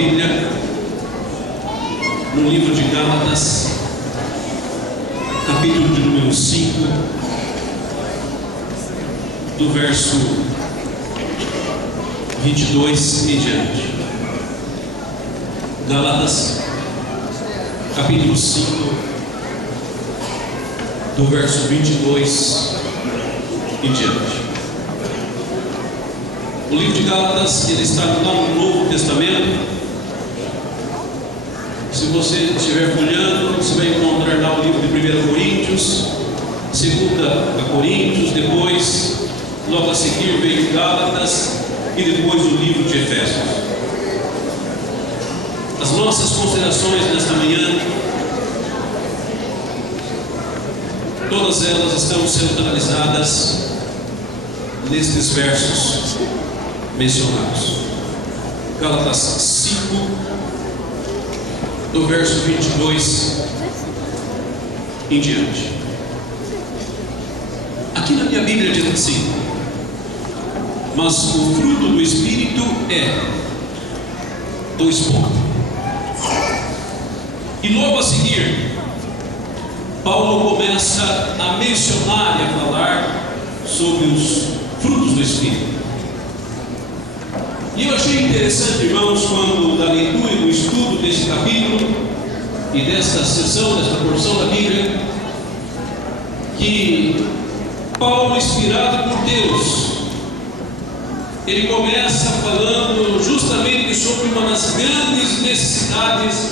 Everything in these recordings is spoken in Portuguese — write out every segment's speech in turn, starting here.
Bíblia no livro de Gálatas, capítulo de número 5, do verso 22 em diante. Gálatas, capítulo 5, do verso 22 em diante. O livro de Gálatas, ele está lá no Novo Testamento. Se você estiver folheando, você vai encontrar lá o livro de 1 Coríntios, 2 Coríntios, depois, logo a seguir, vem Gálatas e depois o livro de Efésios. As nossas considerações nesta manhã, todas elas estão sendo canalizadas nestes versos mencionados. Gálatas 5, do verso 22 em diante. Aqui na minha Bíblia diz assim: mas o fruto do Espírito é... E logo a seguir, Paulo começa a mencionar e a falar sobre os frutos do Espírito. E eu achei interessante, irmãos, quando da leitura e do estudo desse capítulo e desta seção, desta porção da Bíblia, que Paulo, inspirado por Deus, ele começa falando justamente sobre uma das grandes necessidades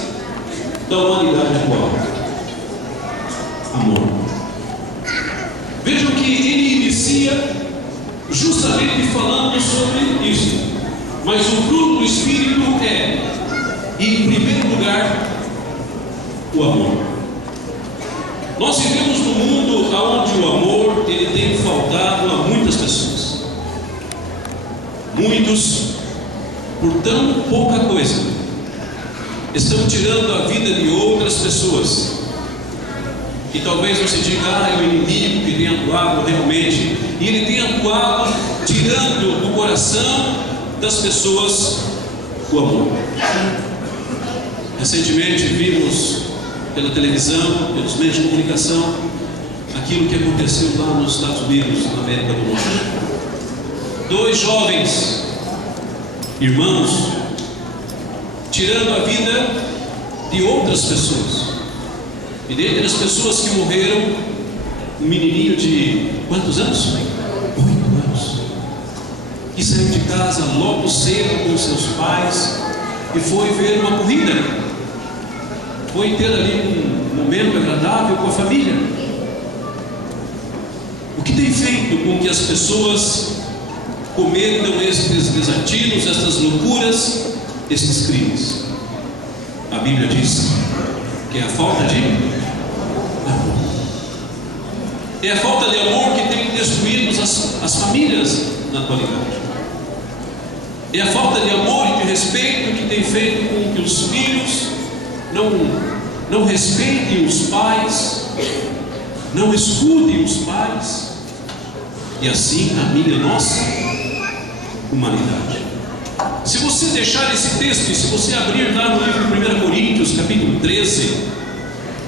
da humanidade atual: amor. Vejam que ele inicia justamente falando sobre isso. Mas o fruto do Espírito é, em primeiro lugar, o amor. Nós vivemos num mundo onde o amor ele tem faltado a muitas pessoas. Muitos, por tão pouca coisa, estão tirando a vida de outras pessoas. E talvez você diga: é o inimigo que tem atuado realmente. E ele tem atuado tirando do coração das pessoas o amor. Recentemente vimos pela televisão, pelos meios de comunicação, aquilo que aconteceu lá nos Estados Unidos, na América do Norte. 2 jovens irmãos tirando a vida de outras pessoas. E dentre as pessoas que morreram, um menininho de quantos anos? 8 anos, que saiu de casa logo cedo com seus pais e foi ver uma corrida, foi ter ali um momento agradável com a família. O que tem feito com que as pessoas cometam estes desatinos, estas loucuras, estes crimes? A Bíblia diz que é a falta de amor. É a falta de amor que tem destruído as famílias na atualidade. É a falta de amor e de respeito que tem feito com que os filhos não respeitem os pais, não escutem os pais, e assim caminha a nossa humanidade. Se você deixar esse texto, e se você abrir lá no livro de 1 Coríntios, capítulo 13,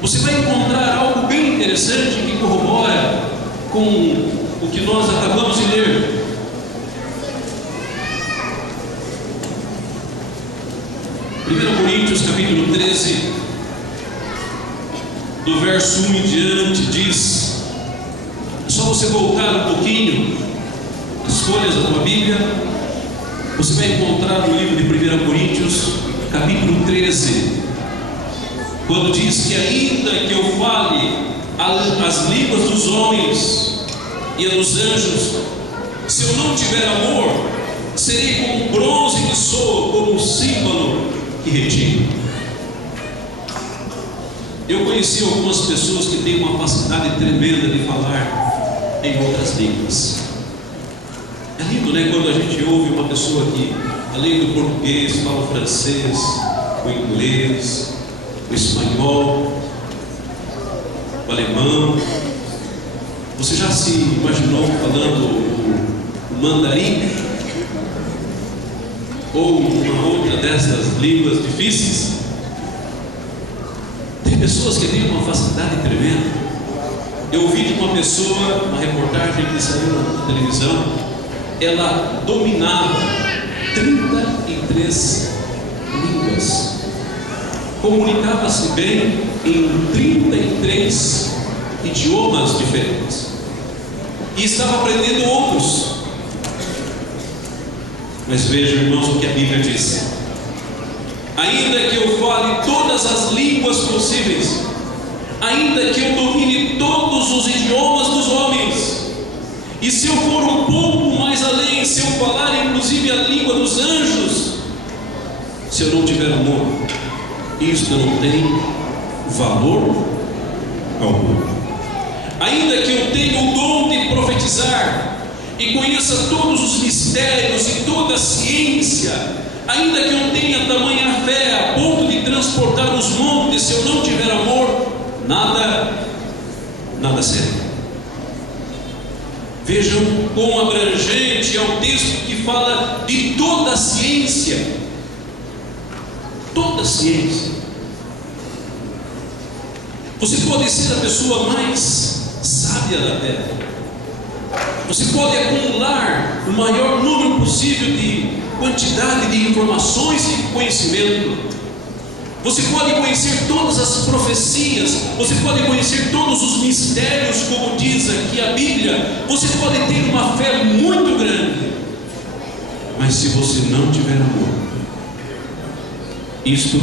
você vai encontrar algo bem interessante que corrobora com o que nós acabamos de ler. 1 Coríntios capítulo 13, do verso 1 em diante, diz: é só você voltar um pouquinho as folhas da tua Bíblia, você vai encontrar no livro de 1 Coríntios capítulo 13, quando diz que ainda que eu fale as línguas dos homens e a dos anjos, se eu não tiver amor, serei como bronze que soa, como um símbolo que retira. Eu conheci algumas pessoas que têm uma capacidade tremenda de falar em outras línguas. É lindo, né? Quando a gente ouve uma pessoa que, além do português, fala o francês, o inglês, o espanhol, o alemão. Você já se imaginou falando o mandarim? ou uma outra dessas línguas difíceis. Tem pessoas que têm uma facilidade tremenda. Eu ouvi de uma pessoa, uma reportagem que saiu na televisão, ela dominava 33 línguas, comunicava-se bem em 33 idiomas diferentes e estava aprendendo outros. Mas vejam, irmãos, o que a Bíblia diz: ainda que eu fale todas as línguas possíveis, ainda que eu domine todos os idiomas dos homens, e se eu for um pouco mais além, se eu falar inclusive a língua dos anjos, se eu não tiver amor, isto não tem valor algum. Ainda que eu tenha o dom de profetizar e conheça todos os mistérios e toda a ciência, ainda que eu tenha tamanha fé a ponto de transportar os montes, se eu não tiver amor, nada serve. Vejam quão abrangente é o texto que fala de toda a ciência. Toda a ciência. Você pode ser a pessoa mais sábia da terra. Você pode acumular o maior número possível de quantidade de informações e conhecimento. Você pode conhecer todas as profecias, você pode conhecer todos os mistérios, como diz aqui a Bíblia. Você pode ter uma fé muito grande, mas se você não tiver amor, isto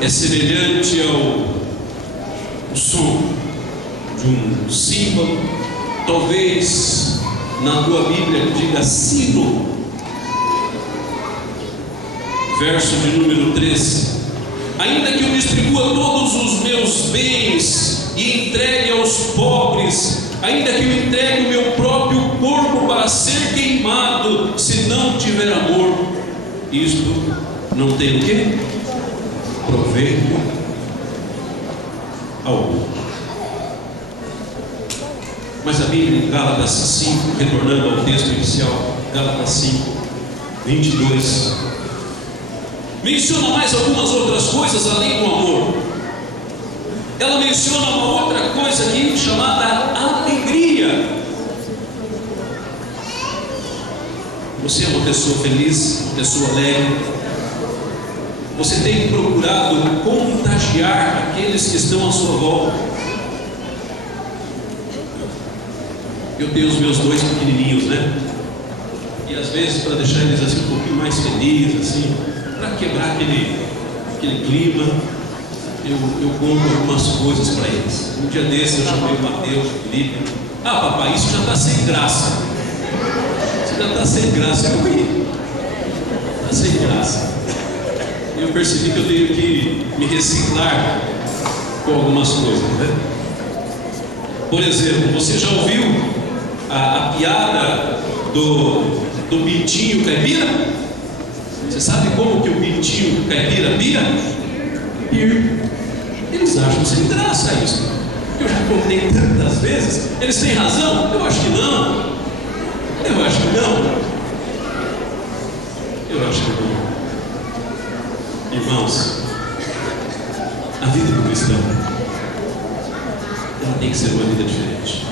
é semelhante ao som de um símbolo. Talvez na tua Bíblia diga sino. Verso de número 13: ainda que eu distribua todos os meus bens e entregue aos pobres, ainda que eu entregue o meu próprio corpo para ser queimado, se não tiver amor, isto não tem o quê? Proveito algum. Mas a Bíblia em Gálatas 5, retornando ao texto inicial, Gálatas 5, 22, menciona mais algumas outras coisas além do amor. Ela menciona uma outra coisa aqui chamada alegria. Você é uma pessoa feliz, uma pessoa alegre. Você tem procurado contagiar aqueles que estão à sua volta. Eu tenho os meus dois pequenininhos, né? E às vezes, para deixar eles assim um pouquinho mais felizes, assim, para quebrar aquele clima, eu conto algumas coisas para eles. Um dia desses eu chamei o Mateus, o Felipe. Ah, papai, isso já está sem graça. Isso já está sem graça. Eu ri. Está sem graça. Eu percebi que eu tenho que me reciclar com algumas coisas, né? Por exemplo, você já ouviu a piada do pintinho caipira? Você sabe como que o pintinho caipira pia? Eles acham sem graça isso. Eu já contei tantas vezes. Eles têm razão? Eu acho que não. Eu acho que não. Eu acho que não. Irmãos, a vida do cristão, ela tem que ser uma vida diferente.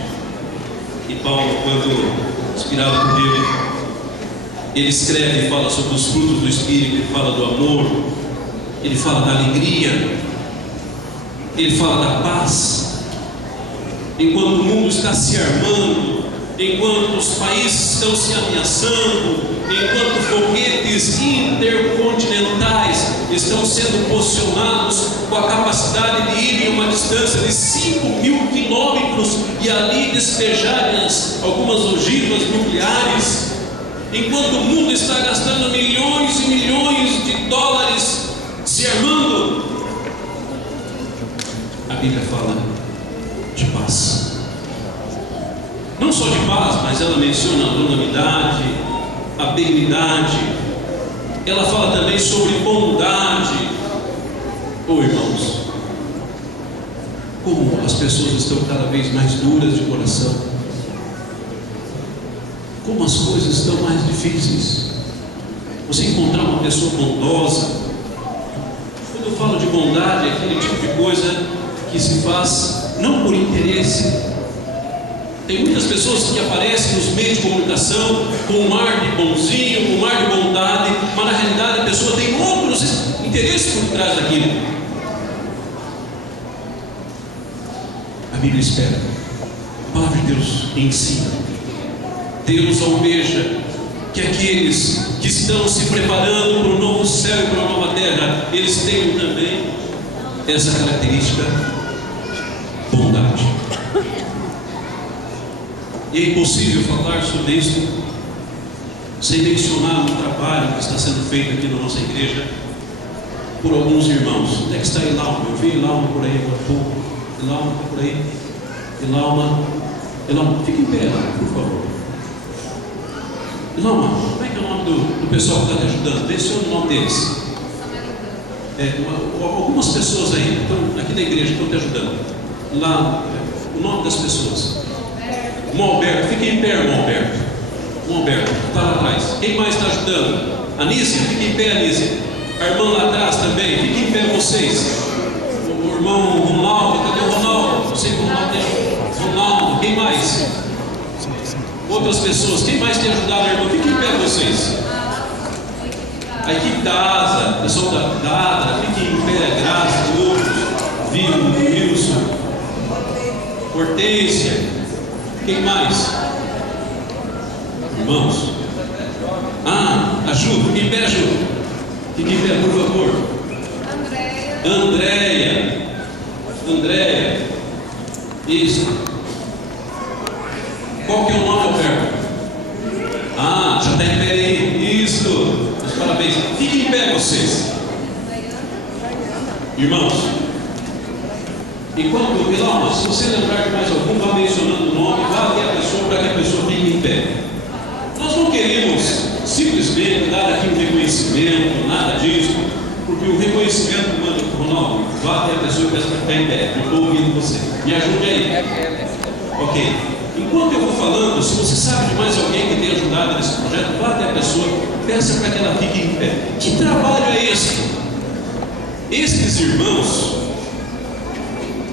E Paulo, quando inspirado por Deus, ele escreve e fala sobre os frutos do Espírito, ele fala do amor, ele fala da alegria, ele fala da paz. Enquanto o mundo está se armando, enquanto os países estão se ameaçando, enquanto foguetes intercontinentais estão sendo posicionados com a capacidade de ir em uma distância de 5.000 quilômetros e ali despejarem algumas ogivas nucleares, enquanto o mundo está gastando milhões e milhões de dólares se armando, a Bíblia fala de paz. Não só de paz, mas ela menciona a longanimidade, a benignidade. Ela fala também sobre bondade. Oh, irmãos, como as pessoas estão cada vez mais duras de coração, como as coisas estão mais difíceis. você encontrar uma pessoa bondosa. Quando eu falo de bondade, é aquele tipo de coisa que se faz não por interesse. Tem muitas pessoas que aparecem nos meios de comunicação com um ar de bonzinho, com um ar de bondade, mas na realidade a pessoa tem outros interesses por trás daquilo. A Bíblia espera, a palavra de Deus ensina. Deus almeja que aqueles que estão se preparando para o novo céu e para a nova terra, eles tenham também essa característica, bondade. E é impossível falar sobre isso sem mencionar um trabalho que está sendo feito aqui na nossa igreja por alguns irmãos. Onde é que está Ilauma? Eu vi Ilauma por aí agora há pouco. Ilauma está por aí. Ilauma, fica em pé lá, por favor. Ilauma, como é que é o nome do pessoal que está te ajudando? Menciona o nome deles. Algumas pessoas aí estão aqui da igreja estão te ajudando. Lá, o nome das pessoas. Irmão Alberto, fique em pé, irmão Alberto. Irmão Alberto, está lá atrás. Quem mais está ajudando? Anísia, fique em pé, Anísia. A irmã lá atrás também, fique em pé vocês. O irmão Ronaldo, cadê o Ronaldo? Não sei como o Ronaldo tem. Ronaldo, quem mais? Outras pessoas, quem mais tem ajudado a irmã? Fique em pé vocês. A equipe da ASA, o pessoal da ADA, fique em pé, Graça, outros, Wilson, Hortência. Quem mais? Irmãos? A Ju, fique em pé, Ju. Fique em pé, por favor. Andréia. Isso. Qual que é o nome, Alberto? Já está em pé aí. Isso. Parabéns. Fiquem em pé vocês. Irmãos, enquanto Ilauma, se você lembrar de mais algum, vá mencionando o nome, vá até a pessoa para que a pessoa fique em pé. Nós não queremos simplesmente dar aqui um reconhecimento, nada disso, porque o reconhecimento manda para o Ronaldo, vá até a pessoa e peça para ficar em pé. Eu estou ouvindo você. Me ajude aí. Ok. Enquanto eu vou falando, se você sabe de mais alguém que tem ajudado nesse projeto, vá até a pessoa, peça para que ela fique em pé. Que trabalho é esse? Estes irmãos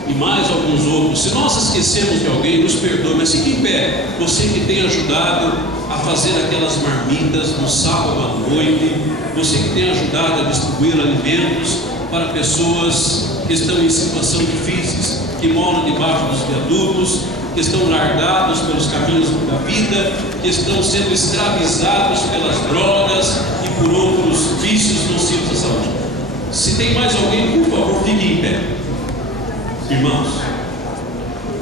e mais alguns outros, se nós esquecemos de alguém, nos perdoe, mas fique em pé. Você que tem ajudado a fazer aquelas marmitas no sábado à noite, você que tem ajudado a distribuir alimentos para pessoas que estão em situação difíceis, que moram debaixo dos viadutos, que estão largados pelos caminhos da vida, que estão sendo escravizados pelas drogas e por outros vícios nocivos da saúde. Se tem mais alguém, por favor, fique em pé. Irmãos,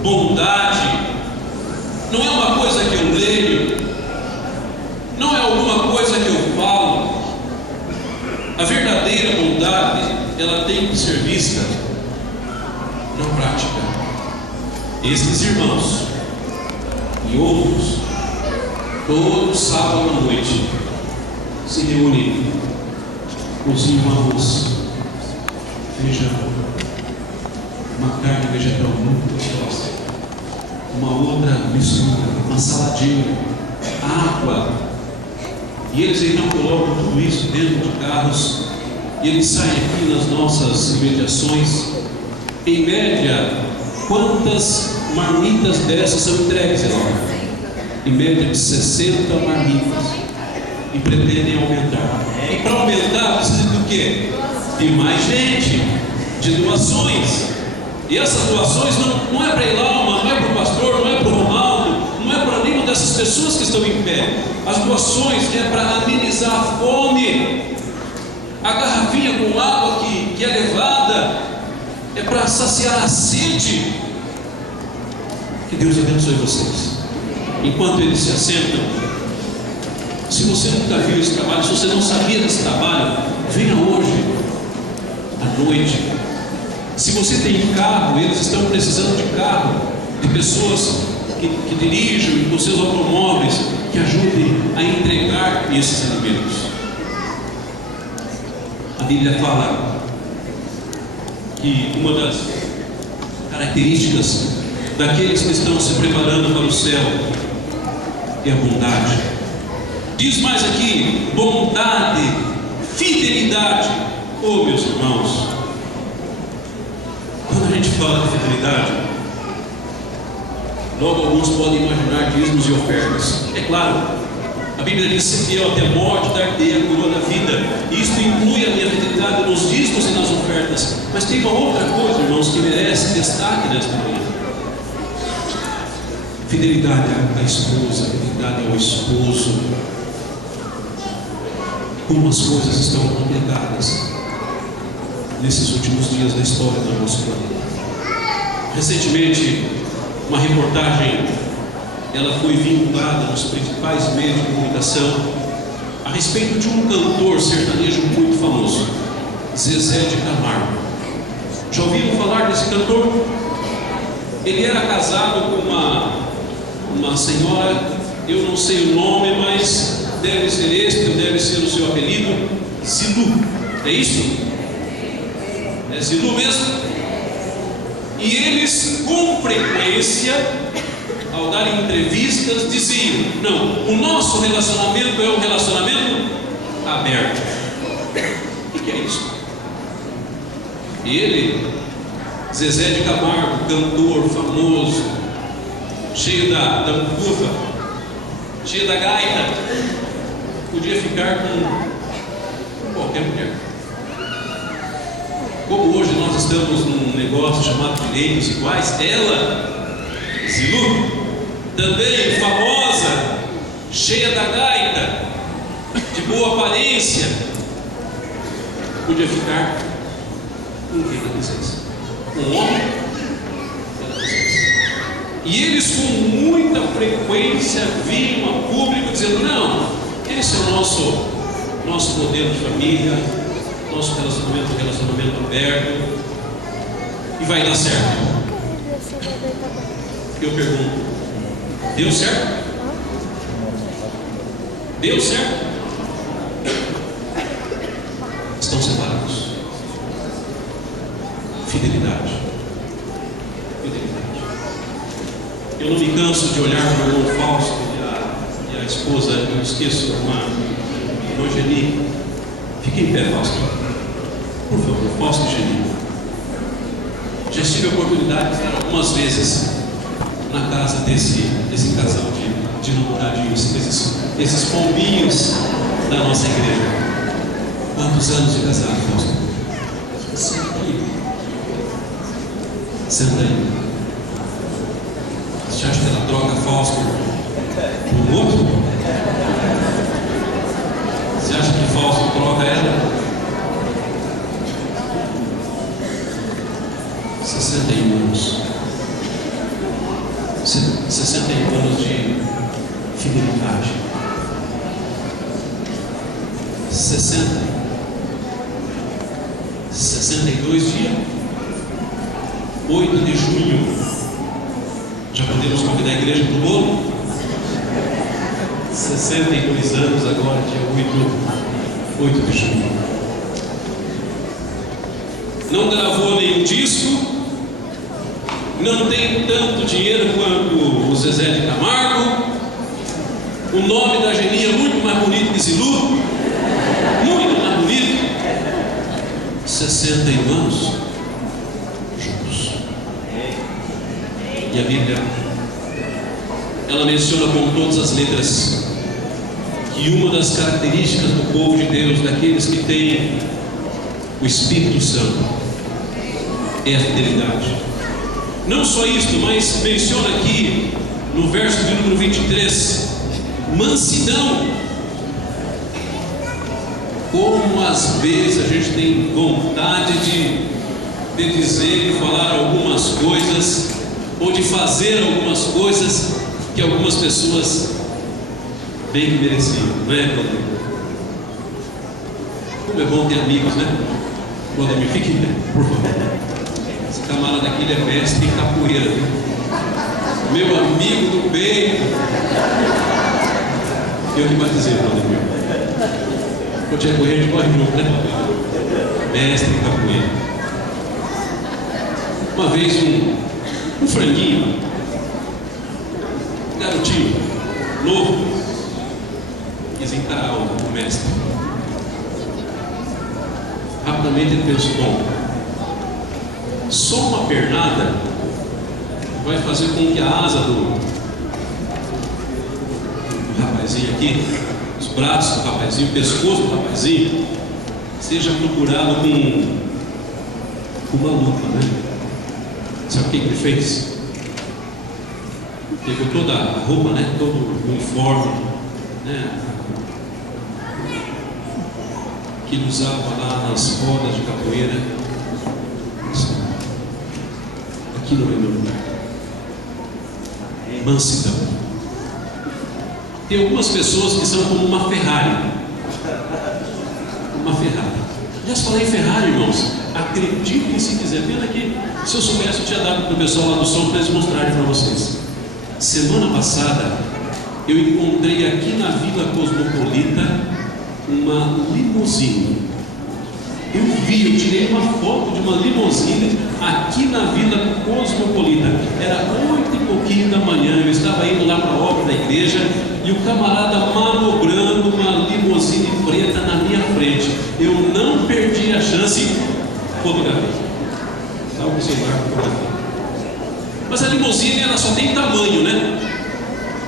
bondade não é uma coisa que eu leio, não é alguma coisa que eu falo. A verdadeira bondade, ela tem que ser vista na prática. Estes irmãos e outros, todo sábado à noite, se reúnem com os irmãos, feijão, uma carne vegetal muito gostosa, uma outra mistura, uma saladinha, água, e eles então colocam tudo isso dentro de carros, e eles saem aqui nas nossas imediações. Em média, quantas marmitas dessas são entregues, Elora? Em média de 60 marmitas, e pretendem aumentar. E para aumentar precisa do quê? De mais gente, de doações. E essas doações não é para Ilauma, não é para o pastor, não é para o Ronaldo, não é para nenhuma dessas pessoas que estão em pé. As doações é para amenizar a fome. A garrafinha com água que é levada é para saciar a sede. Que Deus abençoe vocês. Enquanto eles se assentam, se você nunca viu esse trabalho, se você não sabia desse trabalho, venha hoje à noite. Se você tem carro, eles estão precisando de carro, de pessoas que dirijam com seus automóveis, que ajudem a entregar esses alimentos. A Bíblia fala que uma das características daqueles que estão se preparando para o céu é a bondade. Diz mais aqui: bondade, fidelidade. Oh, meus irmãos, quando a gente fala de fidelidade, logo alguns podem imaginar dízimos e ofertas. É claro, a Bíblia diz: ser fiel até a morte, dar-te-ei a coroa da vida. Isto inclui a minha fidelidade nos dízimos e nas ofertas. Mas tem uma outra coisa, irmãos, que merece destaque nesta manhã: fidelidade à esposa, fidelidade ao esposo. Como as coisas estão complicadas nesses últimos dias da história do nosso planeta. Recentemente, uma reportagem, ela foi vinculada nos principais meios de comunicação a respeito de um cantor sertanejo muito famoso, Zezé de Camargo. Já ouviram falar desse cantor? Ele era casado com uma senhora, eu não sei o nome, mas deve ser este, deve ser o seu apelido, Zilu. É isso? É Zilu mesmo? E eles, com frequência, ao darem entrevistas, diziam: não, o nosso relacionamento é um relacionamento aberto. O que é isso? E ele, Zezé de Camargo, cantor famoso, cheio da muvuca, cheio da gaita, podia ficar com qualquer mulher. Como hoje nós estamos num negócio chamado direitos iguais, ela, Zilu, também famosa, cheia da gaita, de boa aparência, podia ficar com quem ela quisesse. Um homem, ela quisesse. E eles com muita frequência vinham a público dizendo: não, esse é o nosso modelo de família, nosso relacionamento aberto, e vai dar certo. Eu pergunto: deu certo? Deu certo? Estão separados. Fidelidade. Eu não me canso de olhar para o irmão Fausto e a esposa, eu esqueço, a irmã Geni. Fique em pé, Fausto. Por favor, Fausto e Geni. Já tive a oportunidade de estar algumas vezes na casa desse casal de namoradinhos, esses pombinhos da nossa igreja. Quantos anos de casado, Fausto? Senta aí. Senta aí. Você acha que ela troca Fausto por um outro? Você acha que Fausto troca ela? 61 anos. 61 anos de fidelidade. 62 dias. 8 de junho. Já podemos convidar a igreja para o bolo? 62 anos agora, dia 8 de junho. Não gravou nenhum disco, não tem tanto dinheiro quanto o Zezé de Camargo, o nome da Geni é muito mais bonito que Zilu, muito mais bonito. 61 anos juntos. E a Bíblia, ela menciona com todas as letras que uma das características do povo de Deus, daqueles que têm o Espírito Santo, é a fidelidade. Não só isso, mas menciona aqui no verso de número 23, mansidão. Como às vezes a gente tem vontade de dizer e falar algumas coisas, ou de fazer algumas coisas que algumas pessoas bem que mereciam, não é, Claudio? Como é bom ter amigos, né? Claudio, fique em pé, por favor. Esse camarada aqui, ele é mestre em capoeira, meu amigo do peito. Eu que batizei, Claudio. Quando tinha correr, a gente corre junto, né? Mestre em capoeira. Uma vez um franguinho, garotinho, novo, quis encarar o mestre. Rapidamente ele pensou: bom, só uma pernada vai fazer com que a asa do rapazinho aqui, os braços do rapazinho, o pescoço do rapazinho, seja procurado com uma lupa, né? Sabe o que ele fez? Pegou toda a roupa, né? Todo o uniforme, né? Que ele usava lá nas rodas de capoeira. Aqui não é meu lugar. Mansidão. Tem algumas pessoas que são como uma Ferrari. Uma Ferrari. Já falei Ferrari, irmãos. Acreditem se quiser. Pena que, se eu soubesse, eu tinha dado para o pessoal lá do som para eles mostrarem para vocês. Semana passada, eu encontrei aqui na Vila Cosmopolita uma limusine. Eu tirei uma foto de uma limusine aqui na Vila Cosmopolita. Era 8 e pouquinho da manhã. Eu estava indo lá para a obra da igreja e o camarada manobrando uma limusine preta na minha frente. Eu não perdi a chance, fotografei. Estava com o celular fotografando. Mas a limusine, ela só tem tamanho, né?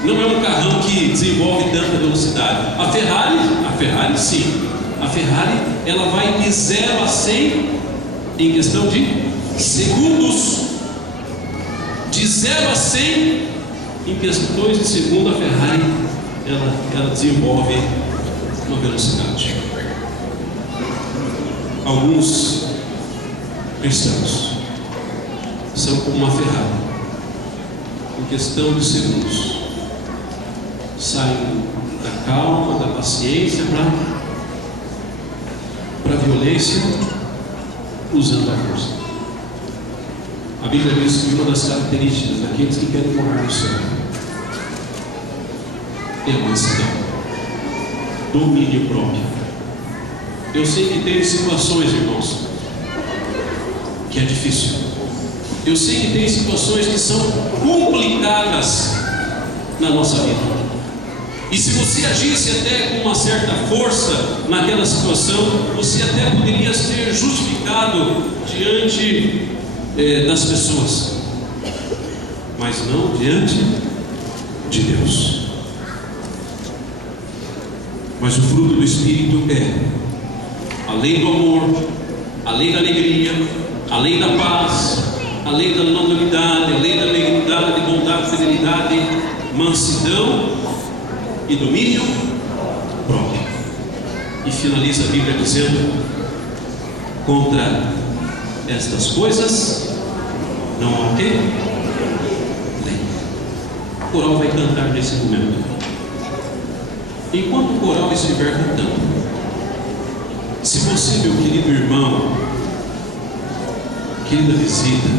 Não é um carrão que desenvolve tanta velocidade. A Ferrari sim. A Ferrari, ela vai de 0 a 100 em questão de segundos. De 0 a 100 em questões de segundo, a Ferrari ela desenvolve uma velocidade. Alguns cristãos são como uma Ferrari. Em questão de segundos, saem da calma, da paciência para a violência, usando a força. A Bíblia diz que uma das características daqueles que querem morar no céu é a mansidão, domínio próprio. Eu sei que tem situações, irmãos, que é difícil. Eu sei que tem situações que são complicadas na nossa vida. E se você agisse até com uma certa força naquela situação, você até poderia ser justificado diante das pessoas, mas não diante de Deus. Mas o fruto do Espírito é, além do amor, além da alegria, além da paz, além da longanimidade, além da benignidade, bondade, fidelidade, mansidão e domínio próprio. E finaliza a Bíblia dizendo: contra estas coisas não há o quê? Lei. O coral vai cantar nesse momento. Enquanto o coral estiver cantando, se você, meu querido irmão, querida visita,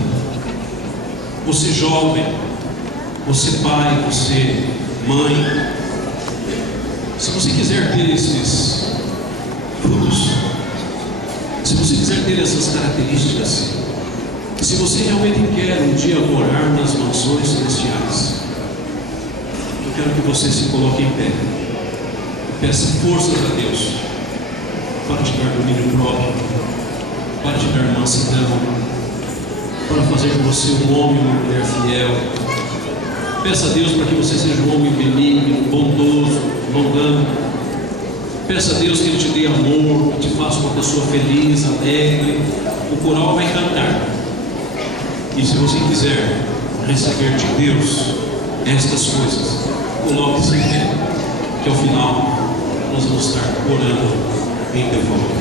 você jovem, você pai, você mãe, se você quiser ter esses frutos, se você quiser ter essas características, se você realmente quer um dia morar nas mansões celestiais, eu quero que você se coloque em pé e peça forças a Deus para te dar domínio próprio, para te dar mansidão, para fazer de você um homem e uma mulher fiel. Peça a Deus para que você seja um homem benigno, bondoso, longano. Peça a Deus que Ele te dê amor, que te faça uma pessoa feliz, alegre. O coral vai cantar. E se você quiser receber de Deus estas coisas, coloque-se em pé, que ao final nós vamos estar orando em teu favor.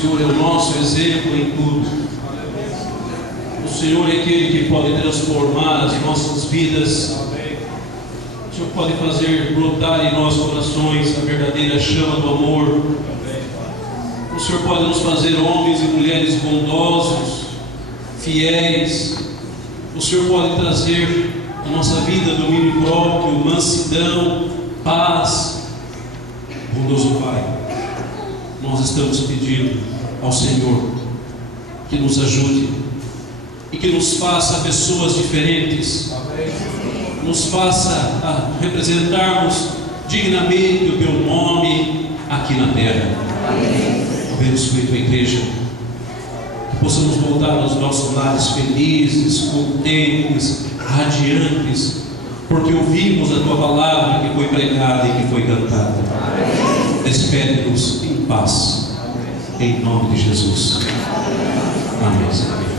Senhor é o nosso exemplo em tudo. O Senhor é aquele que pode transformar as nossas vidas. O Senhor pode fazer brotar em nossos corações a verdadeira chama do amor. O Senhor pode nos fazer homens e mulheres bondosos, fiéis. O Senhor pode trazer à nossa vida domínio próprio, mansidão, paz. Bondoso Pai, nós estamos pedindo ao Senhor que nos ajude e que nos faça pessoas diferentes. Nos faça a representarmos dignamente o Teu nome aqui na terra. Abençoe Tua igreja, que possamos voltar aos nossos lares felizes, contentes, radiantes, porque ouvimos a Tua palavra que foi pregada e que foi cantada. Despede-nos em paz, em nome de Jesus. Amém.